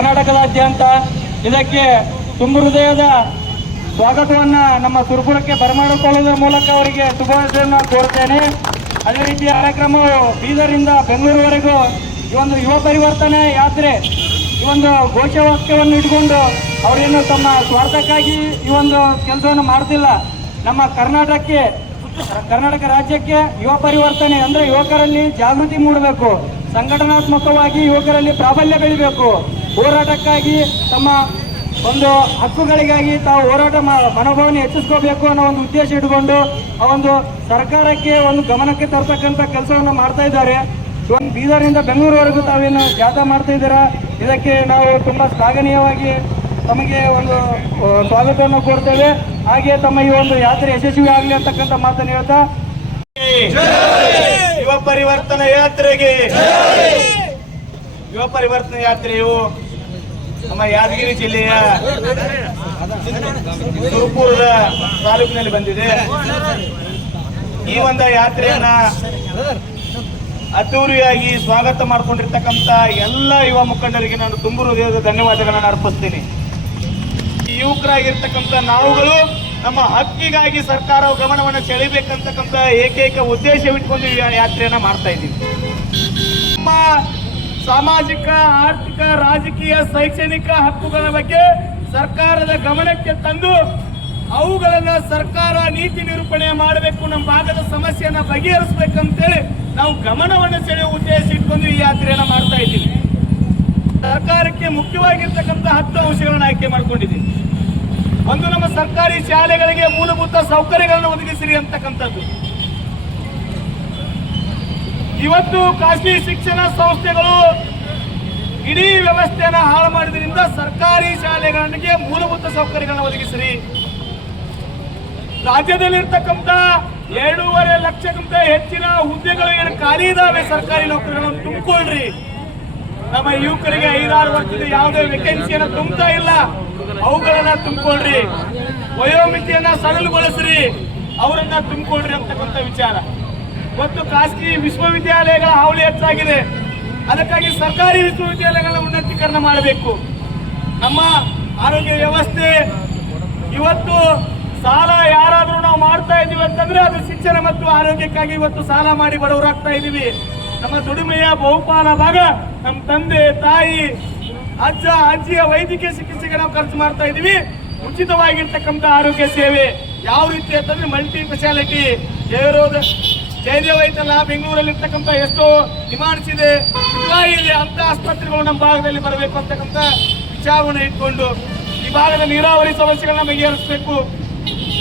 ರಾಜ್ಯಾದ್ಯಂತ ಇದಕ್ಕೆ ತುಂಬ ಹೃದಯದ ಸ್ವಾಗತವನ್ನು ನಮ್ಮ ಸುರಪುರಕ್ಕೆ ಬರಮಾಡಿಕೊಳ್ಳುವುದರ ಮೂಲಕ ಅವರಿಗೆ ಶುಭಾಶಯವನ್ನು ಕೋರ್ತೇನೆ ಅದೇ ರೀತಿ ಕಾರ್ಯಕ್ರಮವು ಬೀದರಿಂದ ಬೆಂಗಳೂರುವರೆಗೂ ಈ ಒಂದು ಯುವ ಪರಿವರ್ತನೆ ಯಾತ್ರೆ, ಈ ಒಂದು ಘೋಷವಾಕ್ಯವನ್ನು ಇಟ್ಕೊಂಡು ಅವರೇನು ತಮ್ಮ ಸ್ವಾರ್ಥಕ್ಕಾಗಿ ಈ ಒಂದು ಕೆಲಸವನ್ನು ಮಾಡ್ತಿಲ್ಲ ನಮ್ಮ ಕರ್ನಾಟಕಕ್ಕೆ, ಕರ್ನಾಟಕ ರಾಜ್ಯಕ್ಕೆ ಯುವ ಪರಿವರ್ತನೆ ಅಂದ್ರೆ ಯುವಕರಲ್ಲಿ ಜಾಗೃತಿ ಮೂಡಬೇಕು. ಸಂಘಟನಾತ್ಮಕವಾಗಿ ಯುವಕರಲ್ಲಿ ಪ್ರಾಬಲ್ಯ ಬೆಳಿಬೇಕು. ಹೋರಾಟಕ್ಕಾಗಿ ತಮ್ಮ ಒಂದು ಹಕ್ಕುಗಳಿಗಾಗಿ ತಾವು ಹೋರಾಟ ಮನೋಭಾವನೆ ಹೆಚ್ಚಿಸ್ಕೋಬೇಕು ಅನ್ನೋ ಒಂದು ಉದ್ದೇಶ ಇಟ್ಕೊಂಡು ಆ ಒಂದು ಸರ್ಕಾರಕ್ಕೆ ಒಂದು ಗಮನಕ್ಕೆ ತರ್ತಕ್ಕಂಥ ಕೆಲಸವನ್ನು ಮಾಡ್ತಾ ಇದ್ದಾರೆ. ಬೀದರ್ನಿಂದ ಬೆಂಗಳೂರುವರೆಗೂ ತಾವೇನು ಜಾಥಾ ಮಾಡ್ತಾ ಇದ್ದೀರಾ? ಇದಕ್ಕೆ ನಾವು ತುಂಬ ಶ್ಲಾಘನೀಯವಾಗಿ ತಮಗೆ ಒಂದು ಸ್ವಾಗತವನ್ನು ಕೋರ್ತೇವೆ. ಹಾಗೆ ತಮ್ಮ ಈ ಒಂದು ಯಾತ್ರೆ ಯಶಸ್ವಿ ಆಗಲಿ ಅಂತಕ್ಕಂಥ ಮಾತನ್ನು ಹೇಳ್ತಾ ಯುವ ಪರಿವರ್ತನೆ ಯಾತ್ರೆಗೆ ಯುವ ಪರಿವರ್ತನಾ ಯಾತ್ರೆಯು ನಮ್ಮ ಯಾದಗಿರಿ ಜಿಲ್ಲೆಯ ಸುರಪುರದ ತಾಲೂಕಿನಲ್ಲಿ ಬಂದಿದೆ. ಈ ಒಂದು ಯಾತ್ರೆಯನ್ನ ಅದ್ದೂರಿಯಾಗಿ ಸ್ವಾಗತ ಮಾಡಿಕೊಂಡಿರ್ತಕ್ಕಂಥ ಎಲ್ಲ ಯುವ ಮುಖಂಡರಿಗೆ ನಾನು ತುಂಬು ಹೃದಯದ ಧನ್ಯವಾದಗಳನ್ನು ಅರ್ಪಿಸ್ತೀನಿ. ಈ ಯುವಕರಾಗಿರ್ತಕ್ಕಂಥ ನಾವುಗಳು ನಮ್ಮ ಹಕ್ಕಿಗಾಗಿ ಸರ್ಕಾರ ಗಮನವನ್ನು ಸೆಳಿಬೇಕಂತಕ್ಕಂಥ ಏಕೈಕ ಉದ್ದೇಶವಿಟ್ಕೊಂಡು ಈ ಯಾತ್ರೆಯನ್ನ ಮಾಡ್ತಾ ಇದ್ದೀವಿ. ಸಾಮಾಜಿಕ, ಆರ್ಥಿಕ, ರಾಜಕೀಯ, ಶೈಕ್ಷಣಿಕ ಹಕ್ಕುಗಳ ಬಗ್ಗೆ ಸರ್ಕಾರದ ಗಮನಕ್ಕೆ ತಂದು ಅವುಗಳನ್ನ ಸರ್ಕಾರ ನೀತಿ ನಿರೂಪಣೆ ಮಾಡಬೇಕು ನಮ್ಮ ಭಾಗದ ಸಮಸ್ಯೆಯನ್ನ ಬಗೆಹರಿಸಬೇಕಂತೇಳಿ ನಾವು ಗಮನವನ್ನು ಸೆಳೆಯುವ ಉದ್ದೇಶ ಇಟ್ಕೊಂಡು ಈ ಯಾತ್ರೆಯನ್ನು ಮಾಡ್ತಾ ಇದ್ದೀವಿ. ಸರ್ಕಾರಕ್ಕೆ ಮುಖ್ಯವಾಗಿರ್ತಕ್ಕಂಥ ಹತ್ತು ಅಂಶಗಳನ್ನು ಆಯ್ಕೆ ಮಾಡ್ಕೊಂಡಿದ್ದೀವಿ. ಒಂದು ನಮ್ಮ ಸರ್ಕಾರಿ ಶಾಲೆಗಳಿಗೆ ಮೂಲಭೂತ ಸೌಕರ್ಯಗಳನ್ನು ಒದಗಿಸಿರಿ ಅಂತಕ್ಕಂಥದ್ದು. ಇವತ್ತು ಖಾಸಗಿ ಶಿಕ್ಷಣ ಸಂಸ್ಥೆಗಳು ಇಡೀ ವ್ಯವಸ್ಥೆಯನ್ನು ಹಾಳು ಮಾಡಿದ್ರಿಂದ ಸರ್ಕಾರಿ ಶಾಲೆಗಳಿಗೆ ಮೂಲಭೂತ ಸೌಕರ್ಯಗಳನ್ನು ಒದಗಿಸಿರಿ. ರಾಜ್ಯದಲ್ಲಿರ್ತಕ್ಕಂಥ ಎರಡೂವರೆ ಲಕ್ಷಕ್ಕಿಂತ ಹೆಚ್ಚಿನ ಹುದ್ದೆಗಳು ಏನು ಖಾಲಿ ಇದಾವೆ ಸರ್ಕಾರಿ ನೌಕರಿಗಳನ್ನು ತುಂಬಿಕೊಳ್ಳ್ರಿ ನಮ್ಮ ಯುವಕರಿಗೆ ಐದಾರು ವರ್ಷದ ಯಾವುದೇ ವೇಕೆನ್ಸಿಯನ್ನು ತುಂಬುತ್ತಾ ಇಲ್ಲ. ಅವುಗಳನ್ನ ತುಂಬಿಕೊಳ್ಳ್ರಿ ವಯೋಮಿತಿಯನ್ನ ಸರಳುಗೊಳಿಸ್ರಿ ಅವರನ್ನ ತುಂಬಿಕೊಳ್ರಿ ಅಂತಕ್ಕಂಥ ವಿಚಾರ. ಮತ್ತು ಖಾಸಗಿ ವಿಶ್ವವಿದ್ಯಾಲಯಗಳ ಹಾವಳಿ ಹೆಚ್ಚಾಗಿದೆ. ಅದಕ್ಕಾಗಿ ಸರ್ಕಾರಿ ವಿಶ್ವವಿದ್ಯಾಲಯಗಳ ಉನ್ನತೀಕರಣ ಮಾಡಬೇಕು. ನಮ್ಮ ಆರೋಗ್ಯ ವ್ಯವಸ್ಥೆ ಇವತ್ತು ಸಾಲ ಯಾರಾದರೂ ನಾವು ಮಾಡ್ತಾ ಇದ್ದೀವಿ ಅಂತಂದ್ರೆ ಅದು ಶಿಕ್ಷಣ ಮತ್ತು ಆರೋಗ್ಯಕ್ಕಾಗಿ ಇವತ್ತು ಸಾಲ ಮಾಡಿ ಬಡವರಾಗ್ತಾ ಇದ್ದೀವಿ. ನಮ್ಮ ದುಡಿಮೆಯ ಬಹುಪಾಲ ಭಾಗ ನಮ್ಮ ತಂದೆ, ತಾಯಿ, ಅಜ್ಜ, ಅಜ್ಜಿಯ ವೈದ್ಯಕೀಯ ಚಿಕಿತ್ಸೆಗೆ ನಾವು ಖರ್ಚು ಮಾಡ್ತಾ ಇದ್ದೀವಿ. ಉಚಿತವಾಗಿರ್ತಕ್ಕಂಥ ಆರೋಗ್ಯ ಸೇವೆ ಯಾವ ರೀತಿ ಅಂತಂದ್ರೆ ಮಲ್ಟಿ ಸ್ಪೆಷಾಲಿಟಿ ಜಯದೇವ ಬೆಂಗಳೂರಲ್ಲಿ ಇರ್ತಕ್ಕಂಥ ಎಷ್ಟೋ ಡಿಮಾಂಡ್ಸ್ ಇದೆ ಅಂತ ಆಸ್ಪತ್ರೆಗಳು ನಮ್ಮ ಭಾಗದಲ್ಲಿ ಬರಬೇಕು ಅಂತಕ್ಕಂಥ ವಿಚಾರವನ್ನು ಇಟ್ಕೊಂಡು ಈ ಭಾಗದ ನೀರಾವರಿ ಸಮಸ್ಯೆಗಳನ್ನ ಬಗೆಹರಿಸಬೇಕು.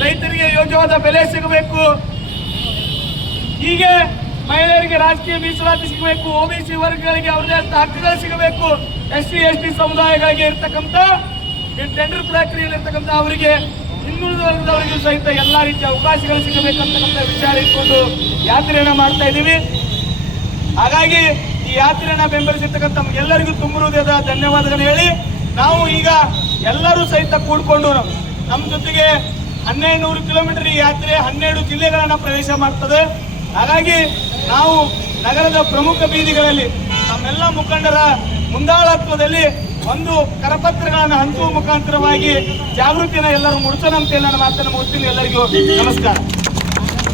ರೈತರಿಗೆ ಯೋಗ್ಯವಾದ ಬೆಲೆ ಸಿಗಬೇಕು. ಹೀಗೆ ಮಹಿಳೆಯರಿಗೆ ರಾಜಕೀಯ ಮೀಸಲಾತಿ ಸಿಗಬೇಕು ಒಬಿಸಿ ವರ್ಗಗಳಿಗೆ ಅವರದೇ ಆದ ಹಕ್ಕುಗಳು ಸಿಗಬೇಕು. ಎಸ್ ಸಿ, ಎಸ್ ಟಿ ಸಮುದಾಯಗಳಿಗೆ ಇರ್ತಕ್ಕಂಥ ಟೆಂಡರ್ ಪ್ರಕ್ರಿಯೆಯಲ್ಲಿ ಇರ್ತಕ್ಕಂಥ ಅವರಿಗೆ ಹಿಂದುಳಿದ ಸಹಿತ ಎಲ್ಲ ರೀತಿಯ ಅವಕಾಶಗಳು ಸಿಗಬೇಕಂತಕ್ಕಂಥ ವಿಚಾರ ಇಟ್ಕೊಂಡು ಯಾತ್ರೆಯನ್ನು ಮಾಡ್ತಾ ಇದ್ದೀವಿ. ಹಾಗಾಗಿ ಈ ಯಾತ್ರೆಯನ್ನು ಬೆಂಬಲಿಸಿರ್ತಕ್ಕಂಥ ಎಲ್ಲರಿಗೂ ತುಂಬಿರುವುದಾದ ಧನ್ಯವಾದಗಳನ್ನು ಹೇಳಿ, ನಾವು ಈಗ ಎಲ್ಲರೂ ಸಹಿತ ಕೂಡ್ಕೊಂಡು ನಮ್ಮ ಜೊತೆಗೆ ಹನ್ನೆರಡು ನೂರು ಕಿಲೋಮೀಟರ್ ಈ ಯಾತ್ರೆ ಹನ್ನೆರಡು ಜಿಲ್ಲೆಗಳನ್ನು ಪ್ರವೇಶ ಮಾಡ್ತದೆ. ಹಾಗಾಗಿ ನಾವು ನಗರದ ಪ್ರಮುಖ ಬೀದಿಗಳಲ್ಲಿ ನಮ್ಮೆಲ್ಲ ಮುಖಂಡರ ಮುಂದಾಳತ್ವದಲ್ಲಿ ಒಂದು ಕರಪತ್ರಗಳನ್ನು ಹಂಚುವ ಮುಖಾಂತರವಾಗಿ ಜಾಗೃತಿನ ಎಲ್ಲರೂ ಮೂಡಿಸೋಣ ನನ್ನ ಮಾತನ್ನು ಮುಗಿಸ್ತೀನಿ. ಎಲ್ಲರಿಗೂ ನಮಸ್ಕಾರ.